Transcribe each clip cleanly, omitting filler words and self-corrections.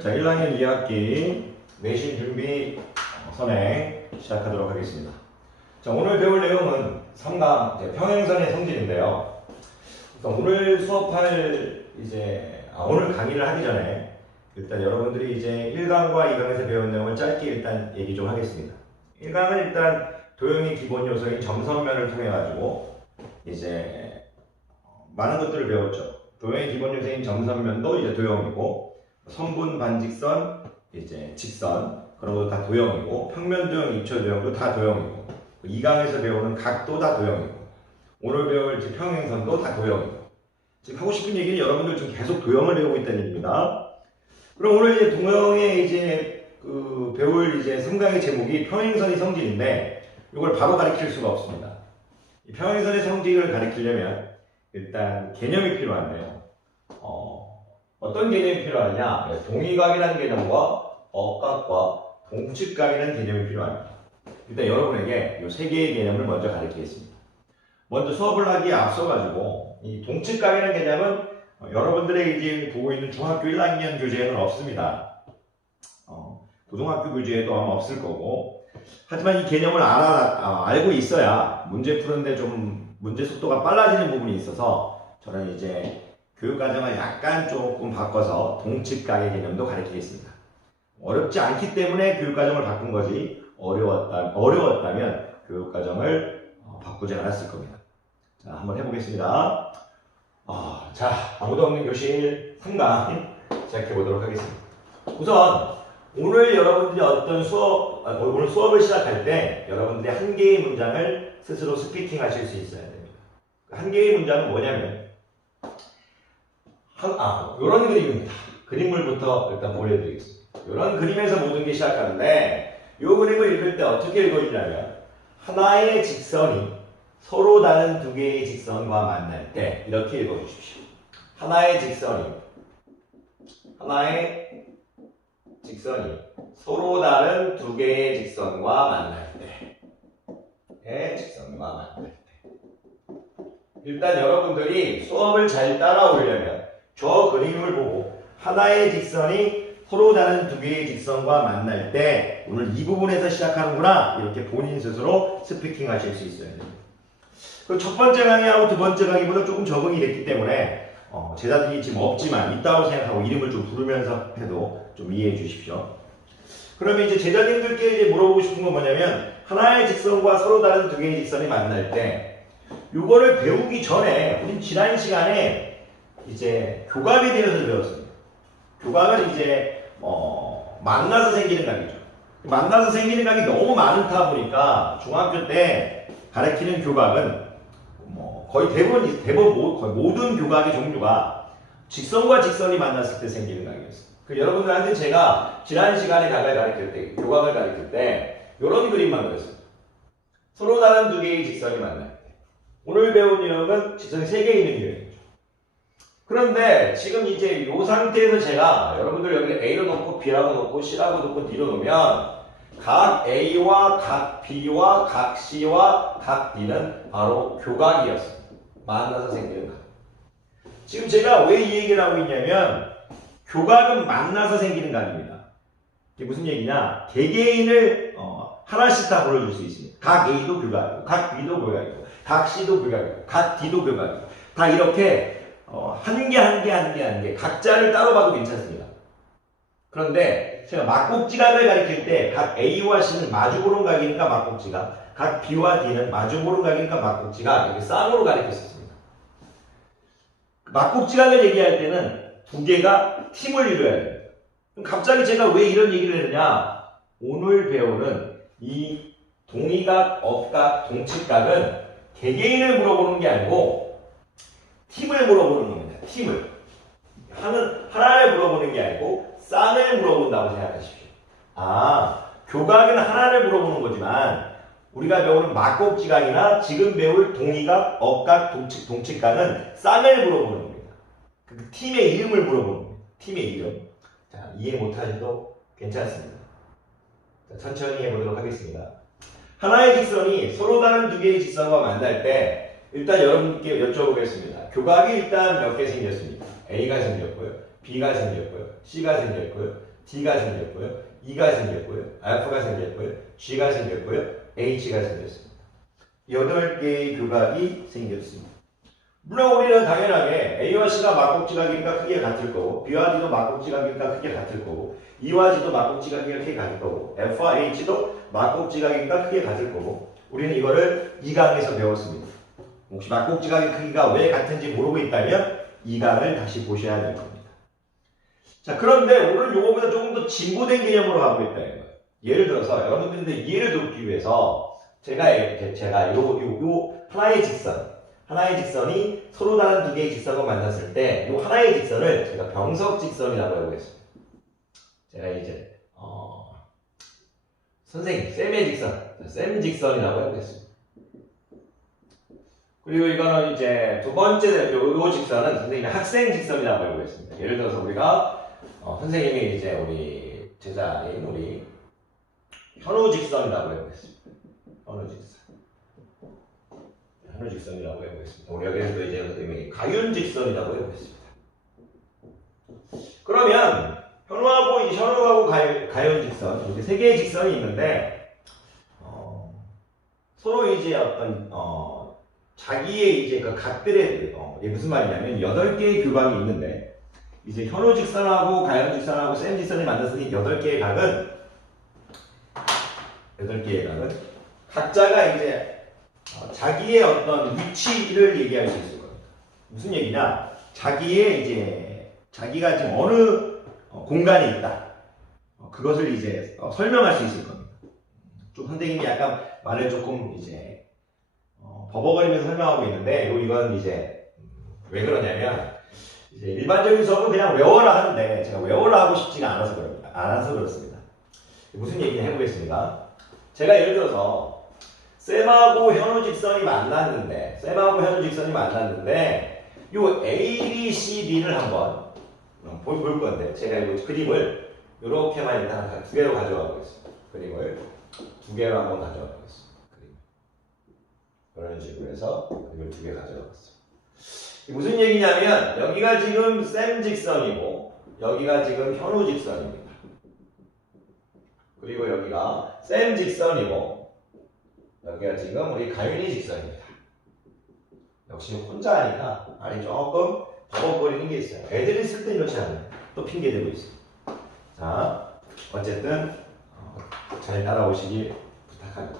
자, 1학년 2학기 내신 준비 선행 시작하도록 하겠습니다. 자, 오늘 배울 내용은 3강 평행선의 성질인데요. 오늘 수업할 오늘 강의를 하기 전에 일단 여러분들이 이제 1강과 2강에서 배운 내용을 짧게 일단 얘기 좀 하겠습니다. 1강은 일단 도형의 기본 요소인 점선면을 통해 가지고 이제 많은 것들을 배웠죠. 도형의 기본 요소인 점선면도 이제 도형이고, 선분, 반직선, 이제 직선 그런 것도 다 도형이고, 평면 도형, 입체 도형도 다 도형이고, 2강에서 배우는 각도 다 도형이고, 오늘 배울 이제 평행선도 다 도형이고. 지금 하고 싶은 얘기는 여러분들 지금 계속 도형을 배우고 있다는 얘기입니다. 그럼 오늘 이제 도형의 배울 3강의 제목이 평행선의 성질인데, 이걸 바로 가르칠 수가 없습니다. 이 평행선의 성질을 가르치려면 일단 개념이 필요한데요. 어떤 개념이 필요하냐? 동의각이라는 개념과 억각과 동측각이라는 개념이 필요합니다. 일단 여러분에게 이 세 개의 개념을 먼저 가르치겠습니다. 먼저 수업을 하기에 앞서가지고 이 동측각이라는 개념은 여러분들의 이제 보고 있는 중학교 1학년 교재에는 없습니다. 고등학교 교재에도 아마 없을 거고, 하지만 이 개념을 알고 있어야 문제 푸는데 좀 문제 속도가 빨라지는 부분이 있어서 저는 이제 교육과정을 약간 조금 바꿔서 동측각의 개념도 가르치겠습니다. 어렵지 않기 때문에 교육과정을 바꾼 거지, 어려웠다면 교육과정을 바꾸지 않았을 겁니다. 자, 한번 해보겠습니다. 자, 아무도 없는 교실 3강 시작해 보도록 하겠습니다. 우선 오늘 여러분들이 오늘 수업을 시작할 때 여러분들이 한 개의 문장을 스스로 스피킹 하실 수 있어야 됩니다. 한 개의 문장은 뭐냐면, 이런 그림입니다. 그림물부터 일단 보여드리겠습니다. 이런 그림에서 모든 게 시작하는데, 이 그림을 읽을 때 어떻게 읽어지냐면, 하나의 직선이 서로 다른 두 개의 직선과 만날 때 이렇게 읽어주십시오. 하나의 직선이 서로 다른 두 개의 직선과 만날 때, 일단 여러분들이 수업을 잘 따라오려면 저 그림을 보고 하나의 직선이 서로 다른 두 개의 직선과 만날 때 오늘 이 부분에서 시작하는구나, 이렇게 본인 스스로 스피킹 하실 수 있어야 됩니다. 첫 번째 강의하고 두 번째 강의보다 조금 적응이 됐기 때문에 제자들이 지금 없지만 있다고 생각하고 이름을 좀 부르면서 해도 좀 이해해 주십시오. 그러면 이제 제자님들께 이제 물어보고 싶은 건 뭐냐면, 하나의 직선과 서로 다른 두 개의 직선이 만날 때 이거를 배우기 전에 우리 지난 시간에 이제 교각에 대해서 배웠습니다. 교각은 이제 만나서 생기는 각이죠. 만나서 생기는 각이 너무 많다 보니까 중학교 때 가르치는 교각은 거의 모든 교각의 종류가 직선과 직선이 만났을 때 생기는 각이었어요. 여러분들한테 제가 지난 시간에 교각을 가르칠 때 이런 그림만 그렸어요. 서로 다른 두 개의 직선이 만날 때. 오늘 배운 내용은 직선이 3개 있는 유형이죠. 그런데 지금 이제 이 상태에서 제가 여러분들 여기 A로 놓고 B라고 놓고 C라고 놓고 D로 놓으면 각 A와 각 B와 각 C와 각 D는 바로 교각이었습니다. 만나서 생기는 각. 지금 제가 왜 이 얘기를 하고 있냐면, 교각은 만나서 생기는 각입니다. 이게 무슨 얘기냐? 개개인을 하나씩 다 불러줄 수 있습니다. 각 A도 교각이고, 각 B도 교각이고, 각 C도 교각이고, 각 D도 교각이고, 다 이렇게 한 개 각자를 따로 봐도 괜찮습니다. 그런데 제가 막곡지각을 가리킬 때 각 A와 C는 마주보는 각이니까 막곡지각, 각 B와 D는 마주보는 각이니까 막곡지각, 이렇게 쌍으로 가리켰었습니다. 막곡지각을 얘기할 때는 두 개가 팀을 이루어야 돼요. 갑자기 제가 왜 이런 얘기를 했느냐? 오늘 배우는 이 동의각, 억각, 동측각은 개개인을 물어보는 게 아니고 팀을 물어보는 겁니다. 팀을. 하나를 물어보는 게 아니고 쌍을 물어본다고 생각하십시오. 교각은 하나를 물어보는 거지만 우리가 배우는 막곡지각이나 지금 배울 동의각, 억각, 동측각은 쌍을 물어보는 겁니다. 그 팀의 이름을 물어보는 겁니다. 팀의 이름. 자, 이해 못하셔도 괜찮습니다. 자, 천천히 해보도록 하겠습니다. 하나의 직선이 서로 다른 두 개의 직선과 만날 때 일단 여러분께 여쭤보겠습니다. 교각이 일단 몇 개 생겼습니까? A가 생겼고요, B가 생겼고요, C가 생겼고요, D가 생겼고요. E가 생겼고요. F가 생겼고요. G가 생겼고요. H가 생겼습니다. 8개의 교각이 생겼습니다. 물론 우리는 당연하게 A와 C가 막곡지각이니까 크게 같을 거고, B와 D도 막곡지각이니까 크게 같을 거고, E와 G도 막곡지각이니까 크게 같을 거고, F와 H도 막곡지각이니까 크게 같을 거고, 우리는 이거를 2강에서 배웠습니다. 혹시 막곡지각의 크기가 왜 같은지 모르고 있다면 2강을 다시 보셔야 될 겁니다. 자, 그런데 오늘 요거보다 조금 더 진보된 개념으로 가고 있다는 거예요. 예를 들어서 여러분들한테 이해를 돕기 위해서 제가 요 하나의 직선이 서로 다른 두 개의 직선을 만났을 때 요 하나의 직선을 제가 병석 직선이라고 해보겠습니다. 제가 이제 선생님 쌤 직선이라고 해보겠습니다. 그리고 이거는 이제 두 번째 요 직선은 선생님의 학생 직선이라고 해보겠습니다. 예를 들어서 우리가 선생님이 이제 우리 제자인 우리 현우 직선이라고 해보겠습니다. 현우 직선이라고 해보겠습니다. 우리 여기서도 이제 선생님이 가윤 직선이라고 해보겠습니다. 그러면 현우하고 가윤 직선 이렇게 세 개의 직선이 있는데 서로 이제 어떤 자기의 이제 그 각들의 이게 무슨 말이냐면 8개의 교각이 있는데 이제 현우 직선하고 가연 직선하고 쌤 직선이 만났으니 8개의 각은 각자가 이제 자기의 어떤 위치를 얘기할 수 있을 겁니다. 무슨 얘기냐? 자기가 지금 어느 공간에 있다. 그것을 이제 설명할 수 있을 겁니다. 좀 선생님이 약간 말을 조금 이제 버벅거리면서 설명하고 있는데 이건 이제 왜 그러냐면 이제 일반적인 수업은 그냥 외워라 하는데 제가 외워라 하고 싶지가 않아서 그렇습니다. 무슨 얘기 해보겠습니다. 제가 예를 들어서 쌤하고 현우 직선이 만났는데 요 A, B, C, D를 한번 볼 건데 제가 이 그림을 이렇게만 일단 두 개로 가져가 보겠습니다. 그림을 두 개로 한번 가져가 보겠습니다. 그런 식으로 해서 그림을 두 개 가져가 봤습니다. 무슨 얘기냐면 여기가 지금 쌤 직선이고 여기가 지금 현우 직선입니다. 그리고 여기가 쌤 직선이고 여기가 지금 우리 가윤이 직선입니다. 역시 혼자 하니까 말이 조금 버벅거리는 게 있어요. 애들이 쓸 때 이렇지 않아요. 또 핑계대고 있어요. 자, 어쨌든 잘 따라오시길 부탁합니다.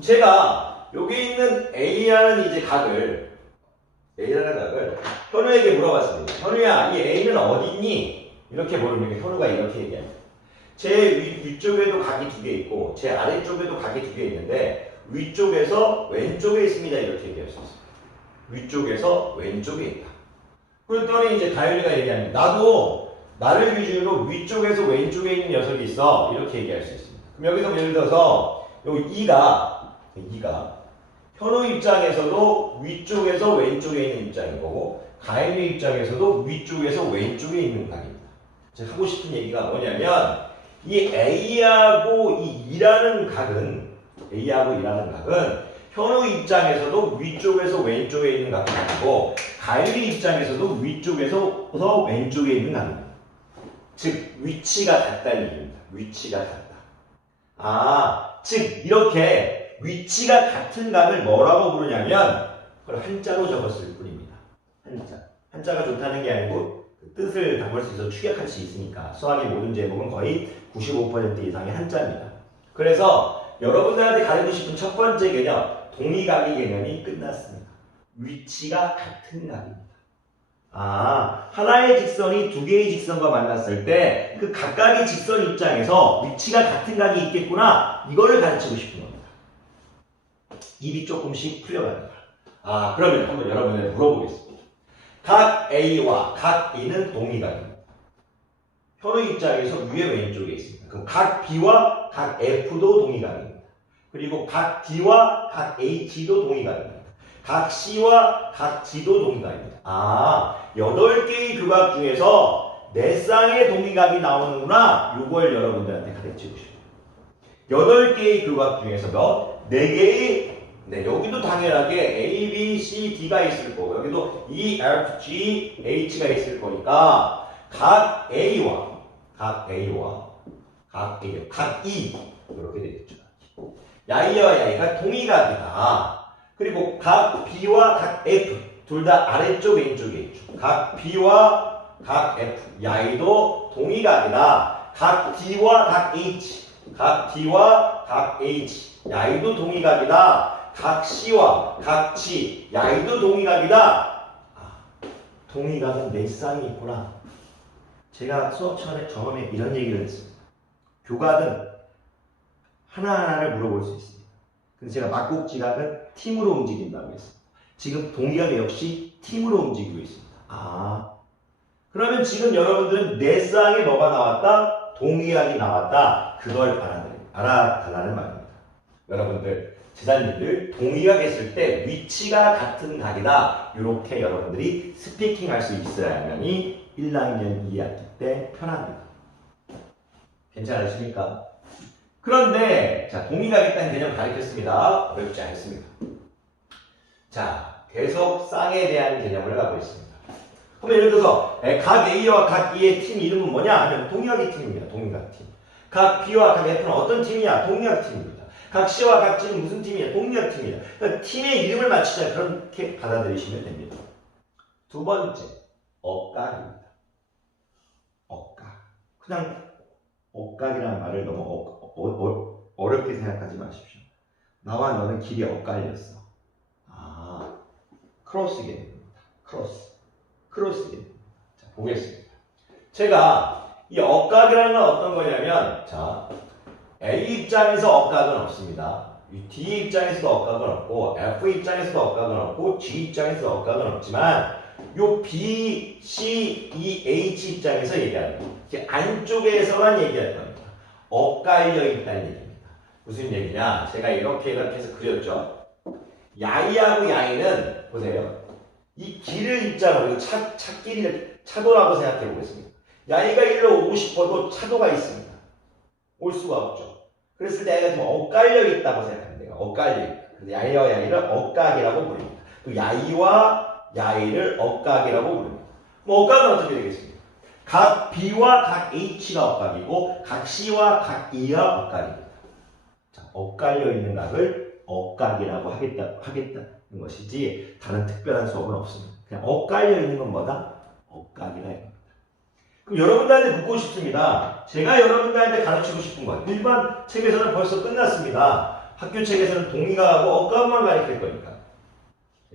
제가 여기 있는 A라는 이제 각을 현우에게 물어봤습니다. 현우야, 이 A는 어디 있니? 이렇게 물으면 현우가 이렇게 얘기합니다. 제 위쪽에도 각이 두 개 있고 제 아래쪽에도 각이 두 개 있는데 위쪽에서 왼쪽에 있습니다. 이렇게 얘기할 수 있습니다. 위쪽에서 왼쪽에 있다. 그랬더니 이제 가연이가 얘기합니다. 나도 나를 기준으로 위쪽에서 왼쪽에 있는 녀석이 있어. 이렇게 얘기할 수 있습니다. 그럼 여기서 예를 들어서 여기 E가 현우 입장에서도 위쪽에서 왼쪽에 있는 입장인 거고 가연이 입장에서도 위쪽에서 왼쪽에 있는 각입니다. 제가 하고 싶은 얘기가 뭐냐면 이 A하고 이 E라는 각은 현우 입장에서도 위쪽에서 왼쪽에 있는 각이고 가연이 입장에서도 위쪽에서 왼쪽에 있는 각입니다. 즉 위치가 같다는 얘기입니다. 위치가 같다. 즉 이렇게 위치가 같은 각을 뭐라고 부르냐면 그걸 한자로 적었을 뿐입니다. 한자가 좋다는 게 아니고 그 뜻을 담을 수 있어서 축약할 수 있으니까 수학의 모든 제목은 거의 95% 이상의 한자입니다. 그래서 여러분들한테 가르치고 싶은 첫 번째 개념 동의각의 개념이 끝났습니다. 위치가 같은 각입니다. 하나의 직선이 두 개의 직선과 만났을 때 그 각각의 직선 입장에서 위치가 같은 각이 있겠구나 이거를 가르치고 싶은 겁니다. 입이 조금씩 풀려갑니다. 그러면 한번 여러분에게 물어보겠습니다. 각 A와 각 E는 동의각입니다. 현우 입장에서 위에 왼쪽에 있습니다. 그럼 각 B와 각 F도 동의각입니다. 그리고 각 D와 각 H도 동의각입니다. 각 C와 각 G도 동의각입니다. 8개의 교각 중에서 4쌍의 동의각이 나오는구나. 이걸 여러분들한테 가르치고 싶어요. 8개의 교각 중에서 4개의 여기도 당연하게 A, B, C, D가 있을 거고 여기도 E, F, G, H가 있을 거니까 각 A와 각 A와 각 E 이렇게 되겠죠. 야이와 야이가 동의각이다. 그리고 각 B와 각 F 둘 다 아래쪽 왼쪽에 있죠. 각 B와 각 F 야이도 동의각이다. 각 D와 각 H 각 D와 각 H 야이도 동의각이다. 각 C와 각 G 야이도 동의각이다. 동의각은 네 쌍이 있구나. 제가 수업 처음에 이런 얘기를 했습니다. 교각은 하나하나를 물어볼 수 있습니다. 근데 제가 막국지각은 팀으로 움직인다고 했습니다. 지금 동의각 역시 팀으로 움직이고 있습니다. 그러면 지금 여러분들은 네 쌍에 뭐가 나왔다? 동의각이 나왔다. 그걸 알아달라는 말입니다. 여러분들, 제자님들 동의각 했을 때 위치가 같은 각이다. 이렇게 여러분들이 스피킹 할 수 있어야만이 1학년 2학기 때 편합니다. 괜찮으십니까? 그런데 자, 동의각에 대한 개념 가르쳤습니다. 어렵지 않습니다. 자, 계속 쌍에 대한 개념을 가고 있습니다. 그러면 예를 들어서 각 A와 각 E의 팀 이름은 뭐냐 하면 동의각의 팀입니다. 동의각 팀. 각 B와 각 F는 어떤 팀이냐? 동의각 팀입니다. 각 C와 각 G는 무슨 팀이냐? 동의각 팀이냐. 그러니까 팀의 이름을 맞추자 그렇게 받아들이시면 됩니다. 두 번째, 억각입니다. 억각. 그냥 억각이라는 말을 너무 어렵게 생각하지 마십시오. 나와 너는 길이 엇갈렸어. 크로스 개념입니다. 크로스 개념. 자, 보겠습니다. 제가 이 억각이라는 건 어떤 거냐면, 자, A 입장에서 억각은 없습니다. D 입장에서도 억각은 없고, F 입장에서도 억각은 없고, G 입장에서도 억각은 없지만, 요 B, C, E, H 입장에서 얘기하는 겁니다. 안쪽에서만 얘기할 겁니다. 엇갈려 있다는 얘기입니다. 무슨 얘기냐? 제가 이렇게 해서 그렸죠. 야이하고 야이는 보세요. 이 길을 입장으로 차도라고 생각해 보겠습니다. 야이가 일로 오고 싶어도 차도가 있습니다. 올 수가 없죠. 그랬을 때 야이가 좀 엇갈려 있다고 생각하면 돼요. 엇갈려 있다. 그래서 야이와 야이를 억각이라고 부릅니다. 또 야이와 야이를 억각이라고 부릅니다. 억각은 어떻게 되겠습니까? 각 B와 각 H가 억각이고 각 C와 각 E가 억각입니다. 자, 엇갈려 있는 각을 억각이라고 하겠다는 것이지 다른 특별한 수업은 없습니다. 그냥 엇갈려 있는 건 뭐다? 억각이라 이겁니다. 그럼 여러분들한테 묻고 싶습니다. 제가 여러분들한테 가르치고 싶은 건 일반 책에서는 벌써 끝났습니다. 학교 책에서는 동의각하고 억각만 가르칠 거니까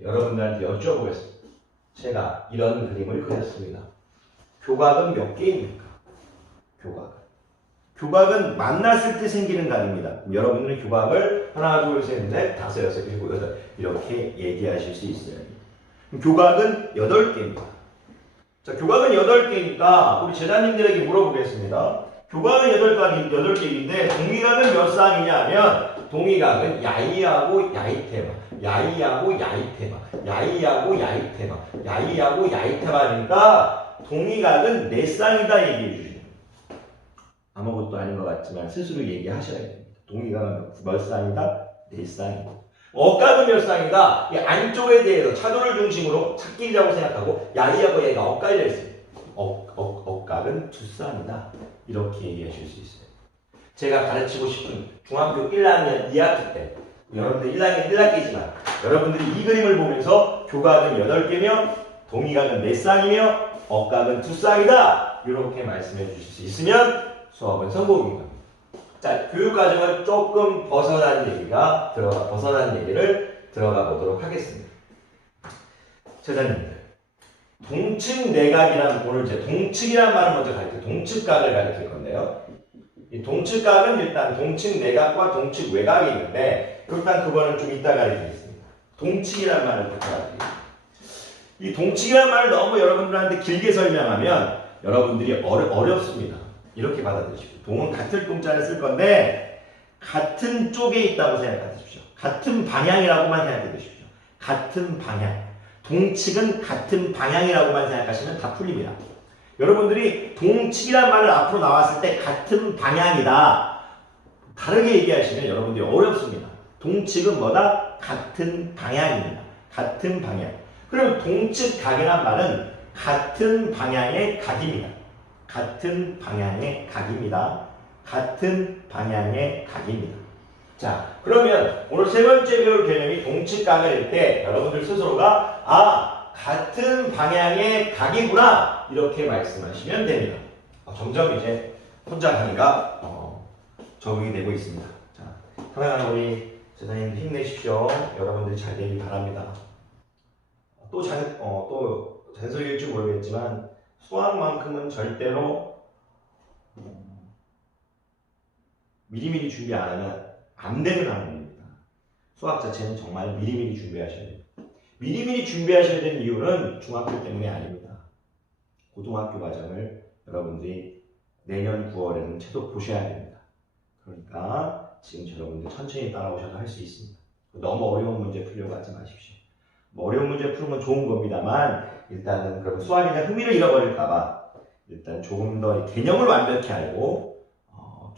여러분들한테 여쭤보겠습니다. 제가 이런 그림을 그렸습니다. 교각은 몇 개입니까? 교각은 만났을 때 생기는 각입니다. 여러분들은 교각을 하나, 둘, 셋, 넷, 다섯, 여섯, 일곱, 여덟 이렇게 얘기하실 수 있어요. 교각은 8개입니다. 자, 교각은 8개니까 우리 제자님들에게 물어보겠습니다. 교각은 8개인데 동의각은 몇 쌍이냐 하면 동의각은 야이하고 야이테마, 야이하고 야이테마, 야이하고 야이테마, 야이하고 야이테마니까 동의각은 4쌍이다 얘기해 주시죠. 아무것도 아닌 것 같지만 스스로 얘기하셔야 됩니다. 동의각은 몇 쌍이다? 4쌍이다. 억각은 몇 쌍이다? 이 안쪽에 대해서 차도를 중심으로 찾길이라고 생각하고 야이하고 야이가 엇갈려 있습니다. 억각은 2쌍이다. 이렇게 얘기하실 수 있어요. 제가 가르치고 싶은 중학교 1학년 2학기 때 여러분들 1학년 1학기지만 여러분들이 이 그림을 보면서 교각은 8개며 동의각은 4쌍이며 억각은 2쌍이다. 이렇게 말씀해 주실 수 있으면 수업은 성공인 겁니다. 자, 교육과정을 조금 벗어난 얘기를 들어가 보도록 하겠습니다. 제자님들, 동측 내각이란 오늘 이제 동측이란 말을 먼저 가르쳐요. 동측각을 가르칠 건데요. 이 동측각은 일단 동측 내각과 동측 외각이 있는데 일단 그거는 좀 이따 가르치겠습니다. 동측이란 말을 부터 가르치겠습니다. 이 동측이란 말을 너무 여러분들한테 길게 설명하면 여러분들이 어렵습니다. 이렇게 받아들이십시오. 동은 같은 동자를 쓸 건데 같은 쪽에 있다고 생각하십시오. 같은 방향이라고만 생각해 주십시오. 같은 방향. 동측은 같은 방향이라고만 생각하시면 다 풀립니다. 여러분들이 동측이란 말을 앞으로 나왔을 때 같은 방향이다. 다르게 얘기하시면 여러분들이 어렵습니다. 동측은 뭐다? 같은 방향입니다. 같은 방향. 그럼 동측각이란 말은 같은 방향의 각입니다. 같은 방향의 각입니다. 같은 방향의 각입니다. 자, 그러면 오늘 세 번째 배울 개념이 동측각일 때 여러분들 스스로가 같은 방향의 각이구나 이렇게 말씀하시면 됩니다. 점점 이제 혼자 하니까 적응이 되고 있습니다. 자, 사랑하는 우리 제자님들 힘내십시오. 여러분들이 잘 되길 바랍니다. 또 잔소리일 줄 모르겠지만 수학만큼은 절대로 미리미리 준비 안 하면 안 되는 학문입니다. 수학 자체는 정말 미리미리 준비하셔야 됩니다. 미리미리 준비하셔야 되는 이유는 중학교 때문이 아닙니다. 고등학교 과정을 여러분들이 내년 9월에는 채도 보셔야 됩니다. 그러니까 지금 여러분들 천천히 따라오셔도 할 수 있습니다. 너무 어려운 문제 풀려고 하지 마십시오. 어려운 문제 푸는 건 좋은 겁니다만 일단은 그럼 수학에 대한 흥미를 잃어버릴까봐 일단 조금 더 개념을 완벽히 알고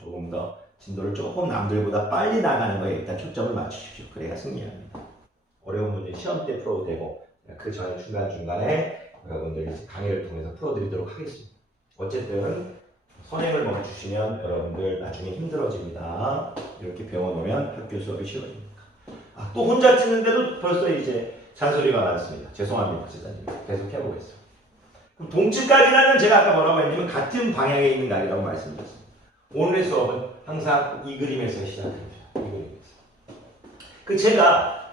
조금 더 진도를 조금 남들보다 빨리 나가는 거에 일단 초점을 맞추십시오. 그래야 승리합니다. 어려운 문제 시험 때 풀어도 되고 그 전에 중간중간에 여러분들 강의를 통해서 풀어드리도록 하겠습니다. 어쨌든 선행을 멈추시면 여러분들 나중에 힘들어집니다. 이렇게 배워놓으면 학교 수업이 쉬워집니다. 또 혼자 찍는데도 벌써 이제 잔소리가 많습니다. 죄송합니다. 제자님. 계속 해보겠습니다. 그럼 동측각이라는 제가 아까 뭐라고 했냐면 같은 방향에 있는 각이라고 말씀드렸습니다. 오늘의 수업은 항상 이 그림에서 시작합니다. 이 그림에서. 제가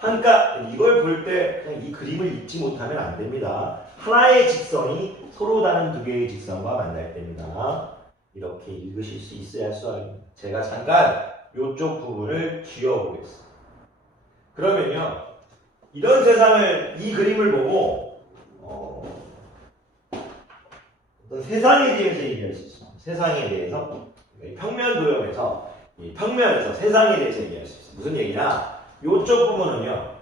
이걸 볼 때 그냥 이 그림을 읽지 못하면 안 됩니다. 하나의 직선이 서로 다른 두 개의 직선과 만날 때입니다. 이렇게 읽으실 수 있어야 수학입니다. 제가 잠깐 이쪽 부분을 지워보겠습니다. 그러면요, 이런 세상을, 이 그림을 보고 어떤 세상에 대해서 얘기할 수 있습니다. 세상에 대해서 평면 도형에서 이 평면에서 세상에 대해서 얘기할 수 있습니다. 무슨 얘기냐? 이쪽 부분은요,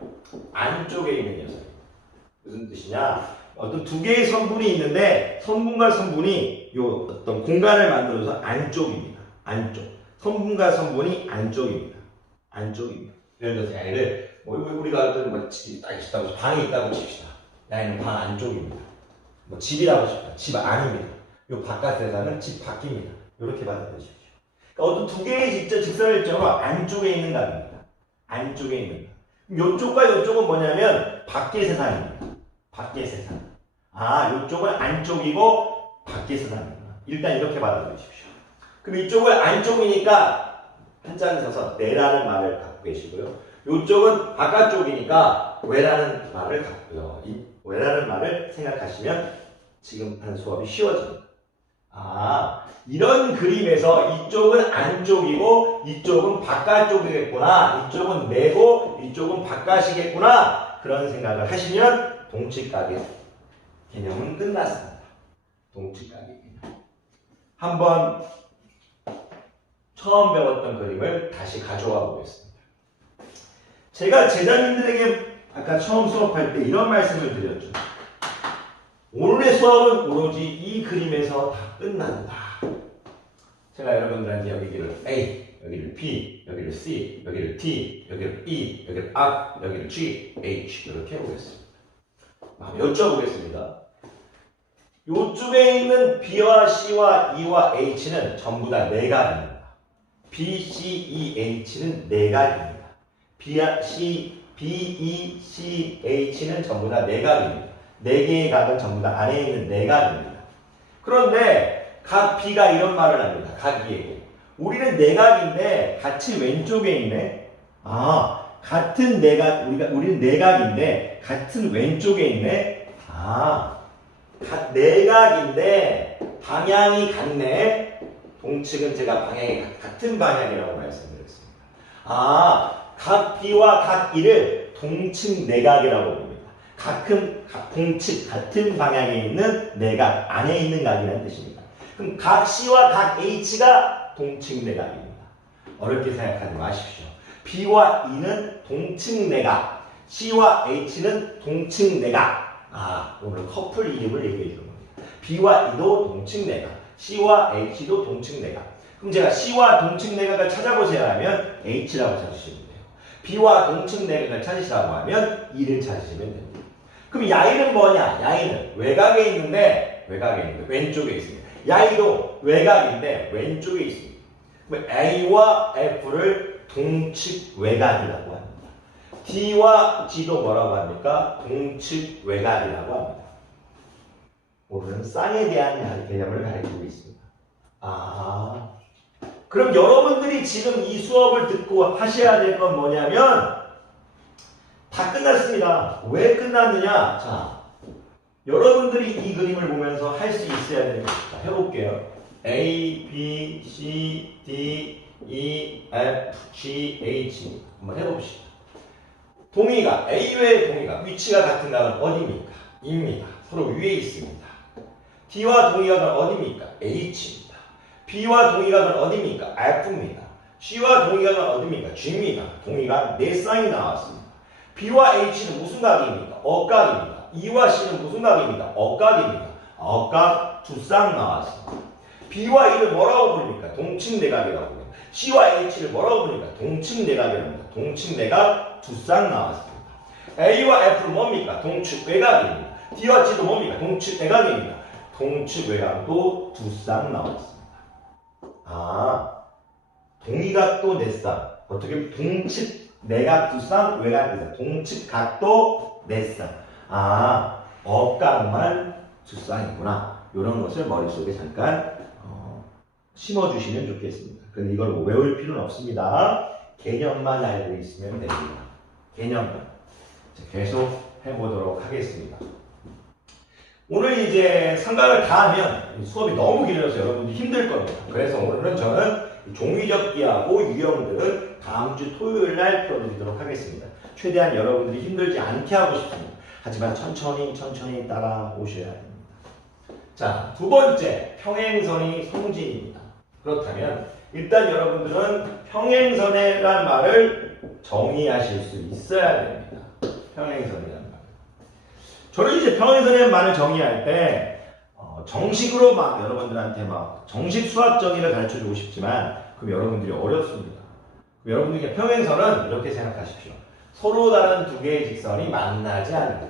안쪽에 있는 녀석입니다. 무슨 뜻이냐? 어떤 두 개의 선분이 있는데 선분과 선분이 요 어떤 공간을 만들어서 안쪽입니다. 안쪽. 선분과 선분이 안쪽입니다. 안쪽입니다. 예를 들어서 우리가 어떤 집이 딱 있다고 방이 있다고 칩시다. 얘는 방 안쪽입니다. 집이라고 칩시다. 집 안입니다. 요 바깥 세상은 집 밖입니다. 이렇게 받아들이십시오. 그러니까 어떤 두 개의 직선을 일정으로 안쪽에 있는 각입니다. 안쪽에 있는 각. 요쪽과 요쪽은 뭐냐면 밖의 세상입니다. 밖의 세상. 요쪽은 안쪽이고 밖의 세상입니다. 일단 이렇게 받아들이십시오. 그럼 이쪽은 안쪽이니까 한자를 써서 내라는 말을 갖고 계시고요. 이쪽은 바깥쪽이니까 외라는 말을 갖고요. 이 외라는 말을 생각하시면 지금 하는 수업이 쉬워집니다. 이런 그림에서 이쪽은 안쪽이고 이쪽은 바깥쪽이겠구나. 이쪽은 내고 이쪽은 바깥이겠구나. 그런 생각을 하시면 동측각의 개념은 끝났습니다. 동측각의 개념. 한번 처음 배웠던 그림을 다시 가져와 보겠습니다. 제가 제자님들에게 아까 처음 수업할 때 이런 말씀을 드렸죠. 오늘의 수업은 오로지 이 그림에서 다 끝난다. 제가 여러분들한테 여기를 A, 여기를 B, 여기를 C, 여기를 D, 여기를 E, 여기를 R, 여기를 G, H 이렇게 해보겠습니다. 여쭤보겠습니다. 이쪽에 있는 B와 C와 E와 H는 전부 다 내각입니다. B, C, E, H는 내각입니다. B, E, C, H는 전부 다 내각입니다. 네 개의 각은 전부 다 안에 있는 내각입니다. 그런데 각 B가 이런 말을 합니다. 각 E에게. 우리는 내각인데 같이 왼쪽에 있네. 같은 내각, 우리는 내각인데 같은 왼쪽에 있네. 내각인데 방향이 같네. 동측은 제가 방향이 같은 방향이라고 말씀드렸습니다. 각 B와 각 E를 동측 내각이라고 봅니다. 동측, 같은 방향에 있는 내각, 안에 있는 각이라는 뜻입니다. 그럼 각 C와 각 H가 동측 내각입니다. 어렵게 생각하지 마십시오. B와 E는 동측 내각, C와 H는 동측 내각. 오늘 커플 이름을 얘기해 주는 겁니다. B와 E도 동측 내각, C와 H도 동측 내각. 그럼 제가 C와 동측 내각을 찾아보세요 하면 H라고 찾으시면 돼요. B와 동측 내각을 찾으시라고 하면 E를 찾으시면 됩니다. 그럼 야이는 뭐냐? 야이는 외곽에 있는데 왼쪽에 있습니다. 야이도 외곽인데 왼쪽에 있습니다. A와 F를 동측 외곽이라고 합니다. D와 G도 뭐라고 합니까? 동측 외곽이라고 합니다. 오늘은 쌍에 대한 개념을 가르치고 있습니다. 그럼 여러분들이 지금 이 수업을 듣고 하셔야 될 건 뭐냐면 다 끝났습니다. 왜 끝났느냐? 자, 여러분들이 이 그림을 보면서 할 수 있어야 되는 겁니다. 해볼게요. A, B, C, D, E, F, G, H 한번 해봅시다. 동의가 A의 동의가 위치가 같은가는 어디입니까? 입니다. 서로 위에 있습니다. D와 동의가 어디입니까? H입니다. B와 동의가 어디입니까? F입니다. C와 동의가 어디입니까? G입니다. 동의가 4쌍이 나왔습니다. B와 H는 무슨 각입니까? 억각입니다. E와 C는 무슨 각입니까? 억각입니다. 억각 2쌍 나왔습니다. B와 E를 뭐라고 부릅니까? 동측내각이라고 부릅니다. C와 H를 뭐라고 부릅니까? 동측내각이랍니다. 동측내각 2쌍 나왔습니다. A와 F는 뭡니까? 동측외곽입니다. D와 G도 뭡니까? 동측외곽입니다. 동측외곽도 2쌍 나왔습니다. 동의각도 4쌍. 어떻게 동측내각 2쌍, 외곽이다. 동측각도 4쌍. 억각만 2쌍이구나. 이런 것을 머릿속에 잠깐 심어주시면 좋겠습니다. 근데 이걸 외울 필요는 없습니다. 개념만 알고 있으면 됩니다. 개념만. 계속 해보도록 하겠습니다. 오늘 이제 삼각을 다 하면 수업이 너무 길어서 여러분들이 힘들 겁니다. 그래서 오늘은 저는 종이접기하고 유형들은 다음 주 토요일 날 풀어드리도록 하겠습니다. 최대한 여러분들이 힘들지 않게 하고 싶습니다. 하지만 천천히 따라오셔야 됩니다. 자, 두 번째, 평행선이 성진입니다. 그렇다면 일단 여러분들은 평행선이라는 말을 정의하실 수 있어야 됩니다. 평행선이라는 말. 저는 이제 평행선이라는 말을 정의할 때 정식으로 막 여러분들한테 막 정식 수학 정의를 가르쳐주고 싶지만 그럼 여러분들이 어렵습니다. 그럼 여러분들이 평행선은 이렇게 생각하십시오. 서로 다른 두 개의 직선이 만나지 않는데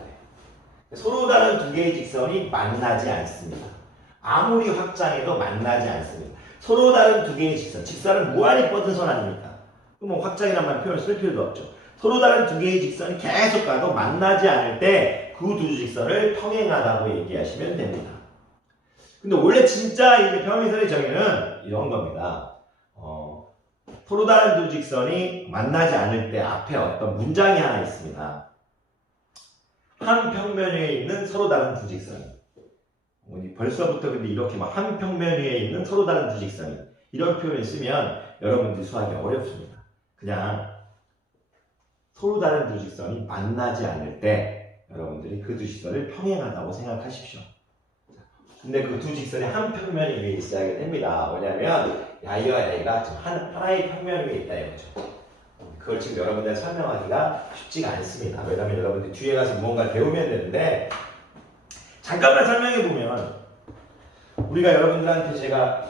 서로 다른 두 개의 직선이 만나지 않습니다. 아무리 확장해도 만나지 않습니다. 서로 다른 두 개의 직선, 직선은 무한히 뻗은 선 아닙니까? 그럼 뭐 확장이란 말 표현을 쓸 필요도 없죠. 서로 다른 두 개의 직선이 계속 가도 만나지 않을 때 그 두 직선을 평행하다고 얘기하시면 됩니다. 근데 원래 진짜 이제 평행선의 정의는 이런 겁니다. 서로 다른 두 직선이 만나지 않을 때 앞에 어떤 문장이 하나 있습니다. 한 평면 위에 있는 서로 다른 두 직선이. 벌써부터 근데 이렇게 막 한 평면 위에 있는 서로 다른 두 직선이. 이런 표현을 쓰면 여러분들 수학이 어렵습니다. 그냥 서로 다른 두 직선이 만나지 않을 때 여러분들이 그 두 직선을 평행하다고 생각하십시오. 근데 그 두 직선이 한 평면 위에 있어야 됩니다. 왜냐하면 야이와 야이가 지금 하나의 평면 위에 있다 이거죠. 그걸 지금 여러분들 설명하기가 쉽지가 않습니다. 왜냐하면 여러분들 뒤에 가서 무언가를 배우면 되는데 잠깐만 설명해 보면 우리가 여러분들한테 제가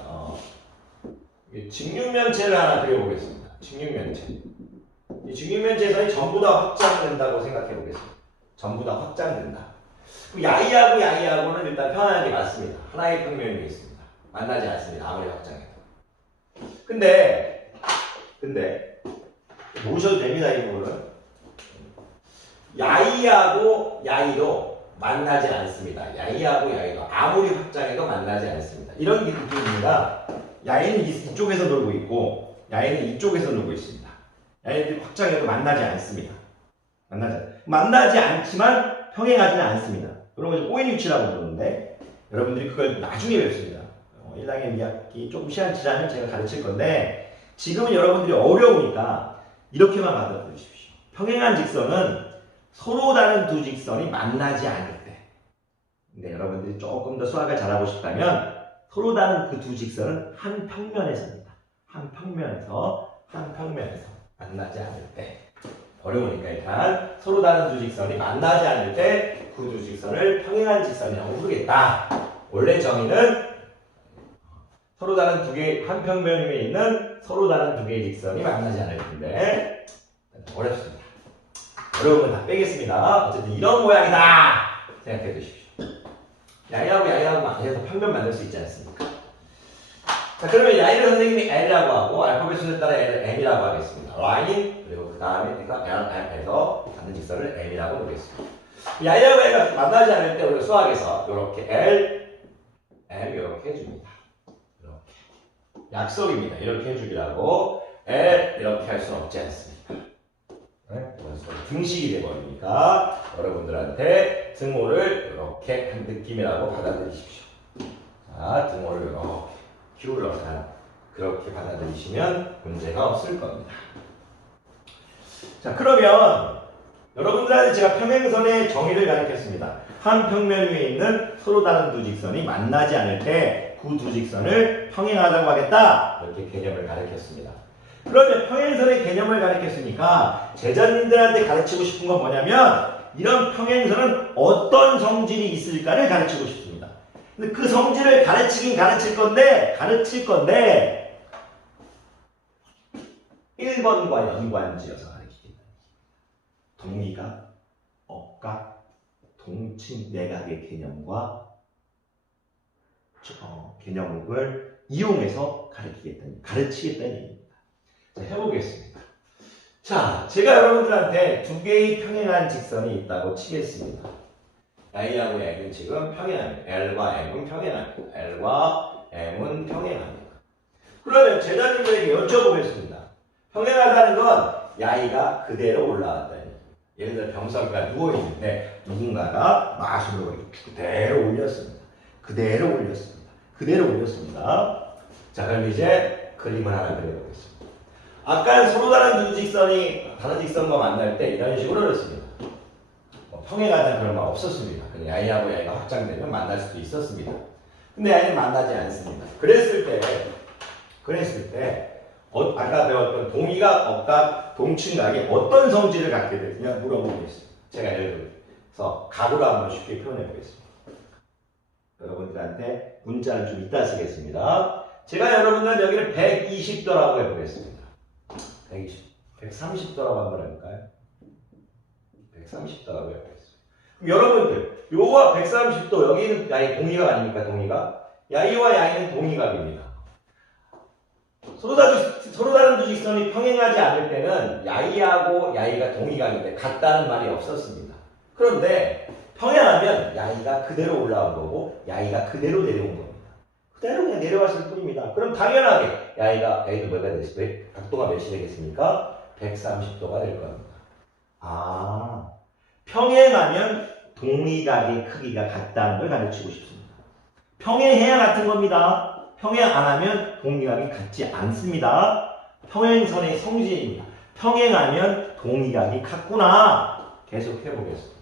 직육면체를 하나 그려보겠습니다. 직육면체. 이 직육면체선이 전부 다 확장된다고 생각해 보겠습니다. 전부 다 확장된다. 야이하고 야이하고는 일단 편안하게 맞습니다. 하나의 평면이 있습니다. 만나지 않습니다. 아무리 확장해도. 근데 모셔도 됩니다. 이 부분은. 야이하고 야이도 만나지 않습니다. 야이하고 야이도 아무리 확장해도 만나지 않습니다. 이런 느낌입니다. 야이는 이쪽에서 놀고 있고 야이는 이쪽에서 놀고 있습니다. 야이들이 확장해도 만나지 않습니다. 만나지 않지만 평행하지는 않습니다. 그런 걸 꼬인 위치라고 부르는데 여러분들이 그걸 나중에 배웠습니다. 1학년 2학기 조금 시간 지나면 제가 가르칠 건데 지금은 여러분들이 어려우니까 이렇게만 받아들이십시오. 평행한 직선은 서로 다른 두 직선이 만나지 않을 때. 근데 여러분들이 조금 더 수학을 잘하고 싶다면 서로 다른 그 두 직선은 한 평면에서입니다. 한 평면에서 만나지 않을 때. 어려우니까 일단 서로 다른 두 직선이 만나지 않을 때 그 두 직선을 평행한 직선이라고 부르겠다. 원래 정의는 서로 다른 한 평면 위에 있는 서로 다른 두 개의 직선이 만나지 않을 텐데 어렵습니다. 어려운 건 다 빼겠습니다. 어쨌든 이런 모양이다 생각해 두십시오. 야이하고 야이하고 해서 평면 만들 수 있지 않습니까? 자, 그러면 야이를 선생님이 L이라고 하고 알파벳 순서에 따라 L을 M이라고 하겠습니다. 라인 그리고 그 다음에 그러니까 LM에서 닿는 직선을 M이라고 보겠습니다. 야이하고 L가 만나지 않을 때 우리가 수학에서 이렇게 L, M 이렇게 해줍니다. 이렇게 약속입니다. 이렇게 해주기라고 L 이렇게 할 수는 없지 않습니까? 네? 등식이 돼버리니까 여러분들한테 등호를 이렇게 한 느낌이라고 받아들이십시오. 자, 등호를 이렇게 기울여서 그렇게 받아들이시면 문제가 없을 겁니다. 자, 그러면 여러분들한테 제가 평행선의 정의를 가르쳤습니다. 한 평면 위에 있는 서로 다른 두 직선이 만나지 않을 때 그 두 직선을 평행하다고 하겠다. 이렇게 개념을 가르쳤습니다. 그러면 평행선의 개념을 가르쳤으니까 제자님들한테 가르치고 싶은 건 뭐냐면 이런 평행선은 어떤 성질이 있을까를 가르치고 싶습니다. 근데 그 성질을 가르칠 건데 1번과 연관지어서 가르치겠다. 동의각, 억각, 동칭 내각의 개념과 개념을 이용해서 가르치겠다는 얘기입니다. 자, 해보겠습니다. 자, 제가 여러분들한테 두 개의 평행한 직선이 있다고 치겠습니다. A하고 M은 지금 평행합니다. L과 M은 평행합니다. L과 M은 평행합니다. 그러면 제자님들에게 여쭤보겠습니다. 평행하다는 건 야이가 그대로 올라왔다는 얘기예요. 예를 들어 병석이가 누워있는데 누군가가 마술로 그대로 올렸습니다. 그대로 올렸습니다. 자, 그럼 이제 그림을 하나 그려보겠습니다. 아까 서로 다른 두 직선이 다른 직선과 만날 때 이런 식으로 그렸습니다. 평행하다는 그런 말 없었습니다. 그냥 야이하고 야이가 확장되면 만날 수도 있었습니다. 근데 야이는 만나지 않습니다. 그랬을 때 아까 배웠던 동의각, 억각, 동칭각이 어떤 성질을 갖게 되느냐 물어보겠습니다. 제가 예를 들어서 각으로 한번 쉽게 표현해 보겠습니다. 여러분들한테 문자를 좀 이따 쓰겠습니다. 제가 여러분들 여기를 120도라고 해보겠습니다. 130도라고 한번 해볼까요? 130도라고 해보겠습니다. 그럼 여러분들, 요거와 130도, 여기는 야이 동의각 아닙니까? 동의각? 야이와 야이는 동의각입니다. 서로 다른 두 직선이 평행하지 않을 때는 야이하고 야이가 동의각인데 같다는 말이 없었습니다. 그런데 평행하면 야이가 그대로 올라온 거고 야이가 그대로 내려온 겁니다. 그대로 그냥 내려왔을 뿐입니다. 그럼 당연하게 야이도 뭐가 되겠습니까? 각도가 몇이 되겠습니까? 130도가 될 겁니다. 아, 평행하면 동의각의 크기가 같다는 걸 가르치고 싶습니다. 평행해야 같은 겁니다. 평행 안 하면 동의각이 같지 않습니다. 평행선의 성질입니다. 평행하면 동의각이 같구나. 계속 해보겠습니다.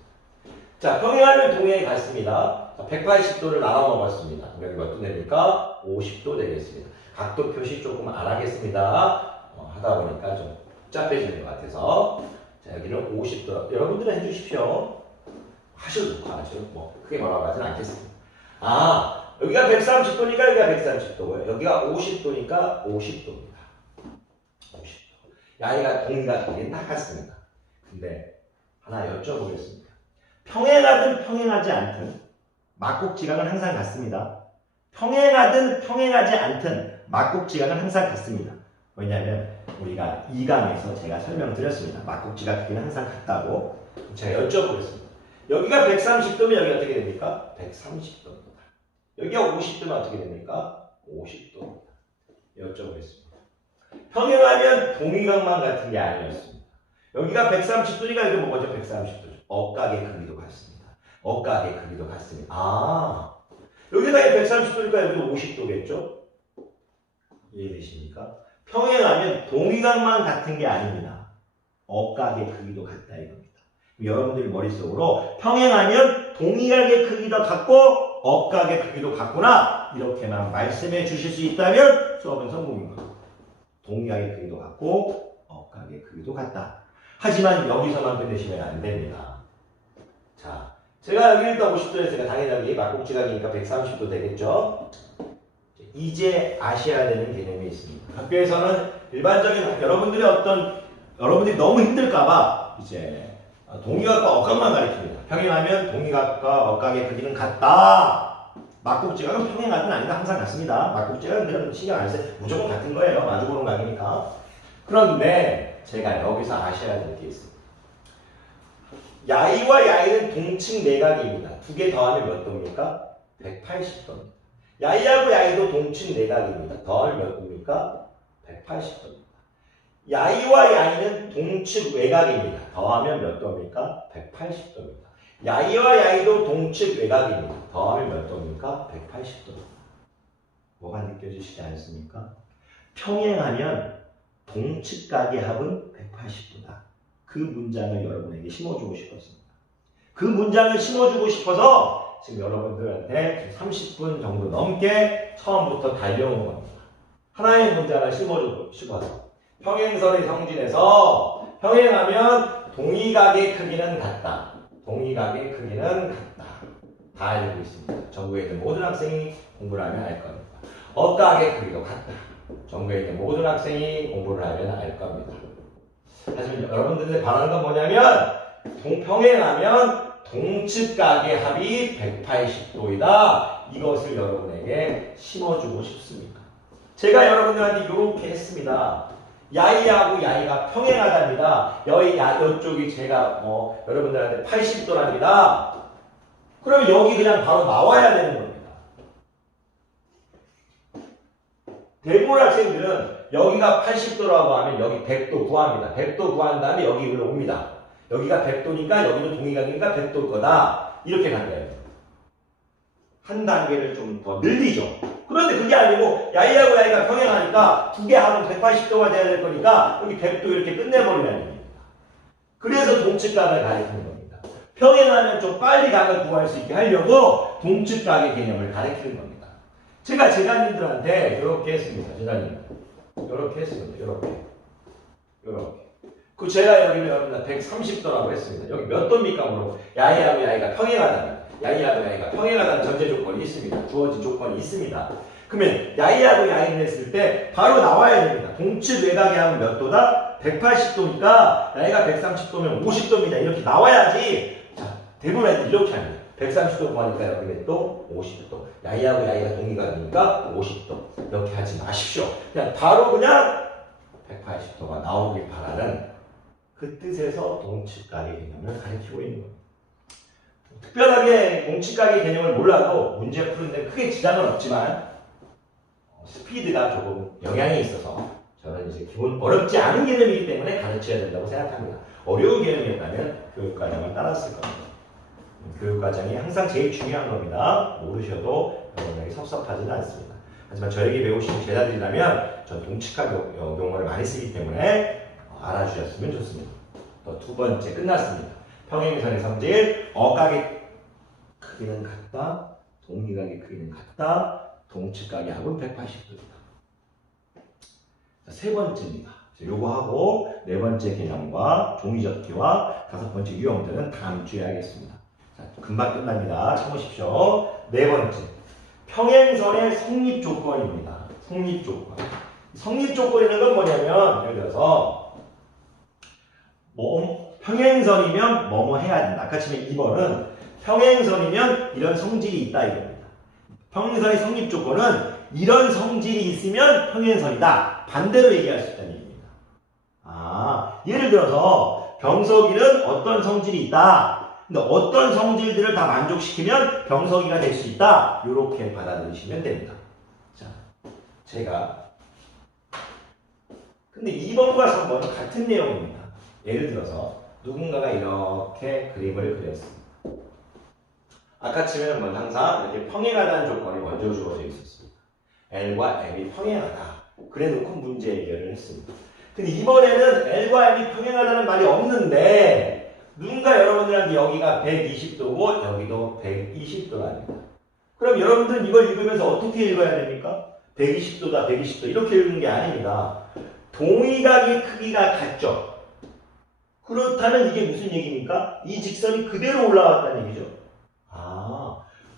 자, 평행하면 동의각이 같습니다. 180도를 나눠 먹었습니다. 여기 몇 도 되니까 50도 되겠습니다. 각도 표시 조금 안 하겠습니다. 하다 보니까 좀 복잡해지는 것 같아서. 자, 여기는 50도. 여러분들은 해주십시오. 하셔도 크게 뭐라고 하진 않겠습니다. 아, 여기가 130도니까 여기가 130도고요. 여기가 50도니까 50도입니다. 50도. 야이가 동의각이 딱 같습니다. 근데 하나 여쭤보겠습니다. 평행하든 평행하지 않든 막곡지각은 항상 같습니다. 평행하든 평행하지 않든 막곡지각은 항상 같습니다. 왜냐하면 우리가 2강에서 제가 설명드렸습니다. 막곡지각 크기는 항상 같다고. 제가 여쭤보겠습니다. 여기가 130도면 여기가 어떻게 됩니까? 130도입니다. 여기가 50도면 어떻게 됩니까? 50도입니다. 여쭤보겠습니다. 평행하면 동의각만 같은 게 아니었습니다. 여기가 130도니까 여기 뭐죠? 130도죠. 억각의 크기도 같습니다. 억각의 크기도 같습니다. 아, 여기가 130도니까 여기도 50도겠죠? 이해되십니까? 평행하면 동의각만 같은 게 아닙니다. 억각의 크기도 같다 이겁니다. 여러분들이 머릿속으로 평행하면 동의각의 크기도 같고 억각의 크기도 같구나 이렇게만 말씀해 주실 수 있다면 수업은 성공입니다. 동의각의 크기도 같고 억각의 크기도 같다. 하지만 여기서만 끝내시면 안 됩니다. 자, 제가 여기 일단 50도에서 제가 당연히 막곡지각이니까 130도 되겠죠? 이제 아셔야 되는 개념이 있습니다. 학교에서는 일반적인 여러분들이 너무 힘들까봐 이제 동의각과 억각만 가르칩니다. 평행하면 동의각과 억각의 크기는 같다. 막국지각은 평행하든 아니다 항상 같습니다. 막국지각은 그냥 신경 안 써요. 무조건 같은 거예요. 마주보는 각이니까. 그런데 제가 여기서 아셔야 될 게 있습니다. 야이와 야이는 동측 내각입니다. 두 개 더하면 몇 도입니까? 180도입니다. 야이하고 야이도 동측 내각입니다. 더하면 몇 도입니까? 180도입니다. 야이와 야이는 동측 외곽입니다. 더하면 몇 도입니까? 180도입니다. 야이와 야이도 동측 외곽입니다. 더하면 몇 도입니까? 180도입니다. 뭐가 느껴지시지 않습니까? 평행하면 동측각의 합은 180도다. 그 문장을 여러분에게 심어주고 싶었습니다. 그 문장을 심어주고 싶어서 지금 여러분들한테 30분 정도 넘게 처음부터 달려온 겁니다. 하나의 문장을 심어주고 싶어서 평행선의 성질에서 평행하면 동의각의 크기는 같다. 동의각의 크기는 같다. 다 알고 있습니다. 전국에 있는 모든 학생이 공부를 하면 알 겁니다. 어각의 크기도 같다. 전국에 있는 모든 학생이 공부를 하면 알 겁니다. 하지만 여러분들이 바라는 건 뭐냐면 평행하면 동측각의 합이 180도이다. 이것을 여러분에게 심어주고 싶습니다. 제가 여러분들한테 이렇게 했습니다. 야이하고 야이가 평행하답니다. 이쪽이 제가 여러분들한테 80도랍니다. 그러면 여기 그냥 바로 나와야 되는 겁니다. 대부분 학생들은 여기가 80도라고 하면 여기 100도 구합니다. 100도 구한 다음에 여기로 옵니다. 여기가 100도니까 여기도 동의각이니까 100도일 거다. 이렇게 간대요. 한 단계를 좀 더 늘리죠. 그런데 그게 아니고 야이하고 야이가 평행하니까 두 개 합은 180도가 돼야 될 거니까 여기 100도 이렇게 끝내버리라는 얘기입니다. 그래서 동측각을 가리키는 겁니다. 평행하면 좀 빨리 각을 구할 수 있게 하려고 동측각의 개념을 가리키는 겁니다. 제가 제자님들한테 이렇게 했습니다. 제자님 이렇게 했습니다. 이렇게 그 제가 여기를 여러분들 130도라고 했습니다. 여기 몇 도입니까? 물어보 야이하고 야이가 평행하다면 야이하고 야이가 평행하다는 전제 조건이 있습니다. 주어진 조건이 있습니다. 그러면 야이하고 야이를 했을 때 바로 나와야 됩니다. 동측 외곽의 합은 몇 도다? 180도니까 야이가 130도면 50도입니다. 이렇게 나와야지. 자, 대부분 애들 이렇게 합니다. 130도 구하니까 여기는 또 50도. 야이하고 야이가 동의각이니까 50도. 이렇게 하지 마십시오. 그냥 바로 그냥 180도가 나오길 바라는 그 뜻에서 동측각의 개념을 가르치고 있는 겁니다. 특별하게 동측각의 개념을 몰라도 문제 푸는데 크게 지장은 없지만 스피드가 조금 영향이 있어서 저는 이제 기본 어렵지 않은 개념이기 때문에 가르쳐야 된다고 생각합니다. 어려운 개념이었다면 교육과정을 따랐을 겁니다. 교육과정이 항상 제일 중요한 겁니다. 모르셔도 여러분에게 섭섭하지는 않습니다. 하지만 저에게 배우시는 제자들이라면 전 동측각 용어를 많이 쓰기 때문에 알아주셨으면 좋습니다. 또 두 번째 끝났습니다. 평행선의 성질, 어각의 크기는 같다, 동의각의 크기는 같다, 동측각의 합은 180도입니다. 세 번째입니다. 요거 하고 네 번째 개념과 종이접기와 다섯 번째 유형들은 다음 주에 하겠습니다. 자, 금방 끝납니다. 참으십시오. 네 번째, 평행선의 성립 조건입니다. 성립 조건. 성립 조건이라는 건 뭐냐면 예를 들어서 평행선이면 뭐뭐 해야 된다. 아까 치면 2번은 평행선이면 이런 성질이 있다 이겁니다. 평행선의 성립 조건은 이런 성질이 있으면 평행선이다. 반대로 얘기할 수 있다는 얘기입니다. 예를 들어서 병석이는 어떤 성질이 있다. 근데 어떤 성질들을 다 만족시키면 병석이가 될 수 있다. 이렇게 받아들이시면 됩니다. 자, 근데 2번과 3번은 같은 내용입니다. 예를 들어서 누군가가 이렇게 그림을 그렸습니다. 아까 치면 항상 이렇게 평행하다는 조건이 먼저 주어져 있었습니다. L과 M이 평행하다. 그래놓고 문제 해결을 했습니다. 근데 이번에는 L과 M이 평행하다는 말이 없는데 누군가 여러분들한테 여기가 120도고 여기도 120도랍니다. 그럼 여러분들은 이걸 읽으면서 어떻게 읽어야 됩니까? 120도다, 120도 이렇게 읽는 게 아닙니다. 동의각의 크기가 같죠? 그렇다면 이게 무슨 얘기입니까? 이 직선이 그대로 올라왔다는 얘기죠.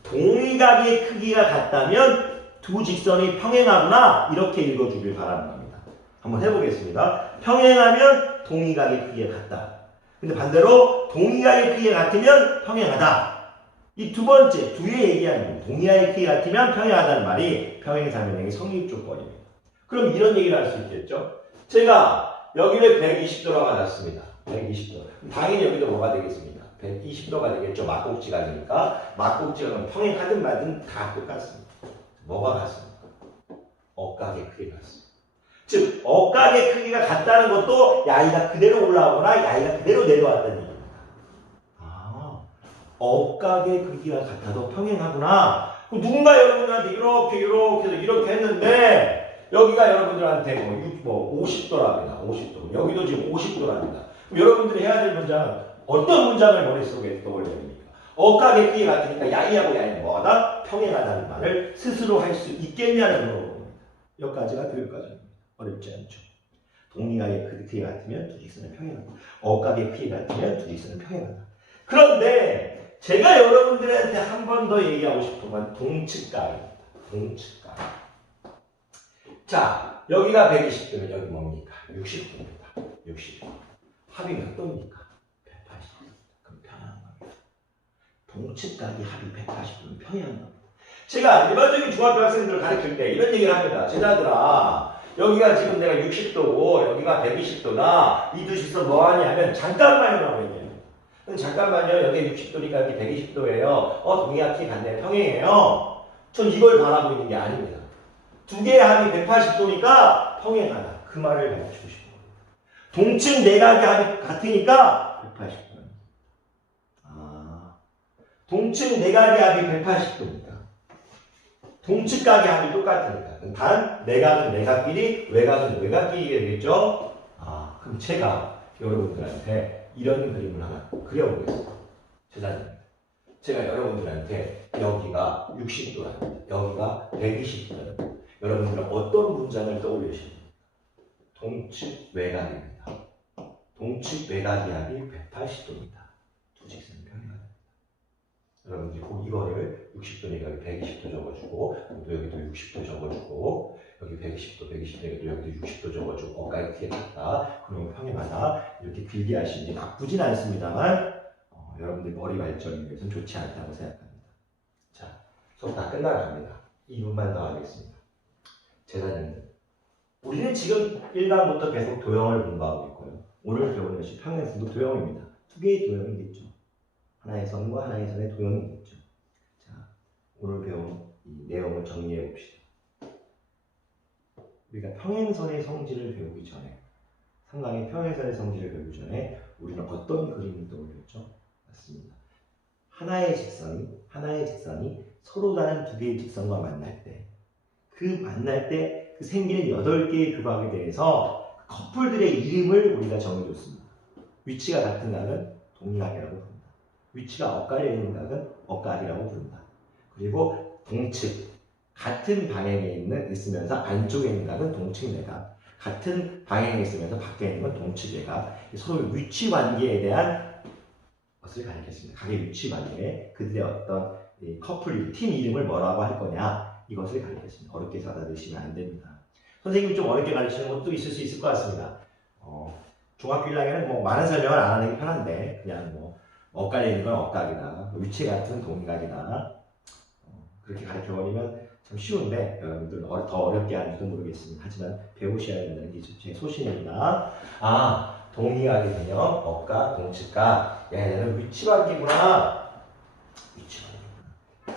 동의각의 크기가 같다면 두 직선이 평행하구나 이렇게 읽어주길 바라는 겁니다. 한번 해보겠습니다. 평행하면 동의각의 크기가 같다. 근데 반대로 동의각의 크기가 같으면 평행하다. 이 두 번째, 뒤에 얘기하는 동의하의 크기 같으면 평행하다는 말이 평행사면행의 성립 조건입니다. 그럼 이런 얘기를 할 수 있겠죠? 제가 여기를 120도라고 놨습니다. 120도. 당연히 여기도 뭐가 되겠습니까? 120도가 되겠죠. 막곡지가 되니까. 막곡지가 그럼 평행하든 말든 다 똑같습니다. 뭐가 같습니까? 억각의 크기가 같습니다. 즉, 억각의 크기가 같다는 것도 야이가 그대로 올라오거나 야이가 그대로 내려왔다는 얘기입니다. 아, 억각의 크기가 같아도 평행하구나. 누군가 여러분들한테 이렇게 했는데 여기가 여러분들한테 뭐 50도랍니다. 50도. 여기도 지금 50도랍니다. 그럼 여러분들이 해야 될 문장은 어떤 문장을 머릿속에 떠올려야 됩니까? 억각의 크기 같으니까 야이하고 야이는 뭐하다? 평행하다는 말을 스스로 할 수 있겠냐는 물어봅니다. 여기까지가 교육과정입니다. 어렵지 않죠. 동의하의 크기 같으면 두 직선은 평행하다. 억각의 크기 같으면 두 직선은 평행하다. 그런데 제가 여러분들한테 한 번 더 얘기하고 싶은 건 동측각입니다. 동측각. 자, 여기가 120도면 여기 뭡니까? 60도입니다. 60도. 합이 몇 도입니까? 180도. 그럼 평행한 겁니다. 동측각이 합이 180도면 평행한 겁니다. 제가 일반적인 중학교 학생들을 가르칠 때 이런 얘기를 합니다. 제자들아, 여기가 지금 내가 60도고 여기가 120도다. 이 두 직선 뭐하냐 하면 잠깐만요라고 얘기해요. 잠깐만요. 여기 60도니까 여기 120도예요. 동의하 키 같네. 평행해요. 전 이걸 바라고 있는 게 아닙니다. 두 개의 합이 180도니까 평행하다. 그 말을 가르치고 싶은 거예요. 동측 내각의 합이 같으니까 180도. 동측 내각의 합이 180도입니다. 동측각의 합이 똑같으니까. 단 내각은 내각끼리, 외각은 외각끼리 되겠죠? 그럼 제가 여러분들한테 이런 그림을 하나 그려보겠습니다. 제자입니다. 제가 여러분들한테 여기가 60도랍니다. 여기가 120도랍니다. 여러분들은 어떤 문장을 떠올리십니까? 동측 외각입니다. 동측 외각의 합이 180도입니다. 두 직선은 평행하다. 여러분들이 꼭 이거를 60도 내각이 120도 적어주고 또 여기도 60도 적어주고 여기 120도, 120도 여기도 60도 적어주고 억각의 크기가 같다. 그러면 평행하다. 이렇게 길게 하시는 게 나쁘진 않습니다만 여러분들 머리 발전을 위해서는 좋지 않다고 생각합니다. 자, 수업 다 끝나갑니다. 2분만 더 하겠습니다. 제자님들, 우리는 지금 1강부터 계속 도형을 공부하고 있고요. 오늘 배우는 것이 평행선도 도형입니다. 두 개의 도형이겠죠. 하나의 선과 하나의 선의 도형이겠죠. 자, 오늘 배운 이 내용을 정리해 봅시다. 우리가 평행선의 성질을 배우기 전에, 3강의 평행선의 성질을 배우기 전에 우리는 어떤 그림을 떠올렸죠? 맞습니다. 하나의 직선이 서로 다른 두 개의 직선과 만날 때, 그 생기는 8개의 교각에 대해서 커플들의 이름을 우리가 정해줬습니다. 위치가 같은 각은 동의각이라고 부른다. 위치가 엇갈려 있는 각은 억각이라고 부른다. 그리고 동측, 같은 방향에 있으면서 안쪽에 있는 각은 동측 내각, 같은 방향에 있으면서 밖에 있는 건 동측 외각. 서로 위치 관계에 대한 것을 가리켰습니다. 각의 위치 관계, 그들의 어떤 커플, 팀 이름을 뭐라고 할 거냐, 이것을 가리켰습니다. 어렵게 받아들이시면 안 됩니다. 선생님이 좀 어렵게 가르치는 것도 있을 수 있을 것 같습니다. 중학교 1학년은 뭐 많은 설명을 안 하는 게 편한데 그냥 뭐 엇갈려 있는 건 억각이다, 위치 같은 동각이다, 그렇게 가르쳐버리면 참 쉬운데 여러분들 더 어렵게 하는지도 모르겠습니다. 하지만 배우셔야 된다는 게 제 소신입니다. 동의각의 개념, 억각, 동측각. 얘는 위치관계구나.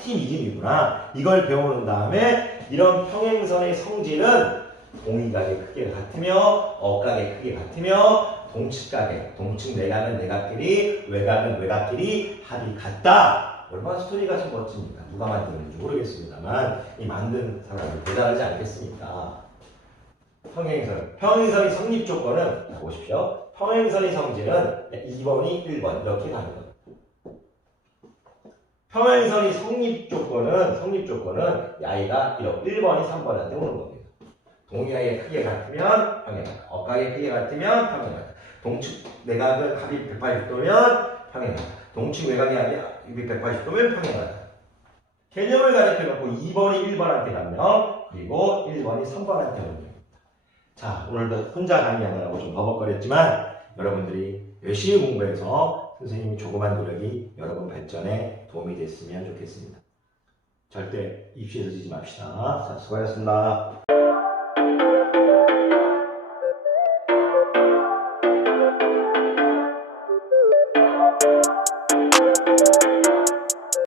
팀 이름이구나. 이걸 배우는 다음에 이런 평행선의 성질은 동의각의 크기가 같으며 억각의 크기가 같으며 동측 내각은 내각끼리, 외각은 외각끼리 합이 같다. 얼마나 스토리가 참 멋집니까? 누가 만드는지 모르겠습니다만 이 만든 사람이 대단하지 않겠습니까? 평행선의 성립 조건은, 자 보십시오. 평행선의 성질은 2번이 1번 이렇게 가는 겁니다. 평행선의 성립 조건은 야이가 1번이 3번한테 오는 겁니다. 동의하의 크기가 같으면 평행하다. 억각의 크기가 같으면 평행하다. 동측 내각의 합이 180도면 평행하다. 동측 외곽의 합이 180도면 평행하다. 개념을 가르쳐갖고 2번이 1번한테 가면 그리고 1번이 3번한테 오는 겁니다. 자, 오늘도 혼자 강의하느라고 좀 버벅거렸지만 여러분들이 열심히 공부해서 선생님이 조그만 노력이 여러분 발전에 도움이 됐으면 좋겠습니다. 절대 입시에서 지지 맙시다. 자, 수고하셨습니다.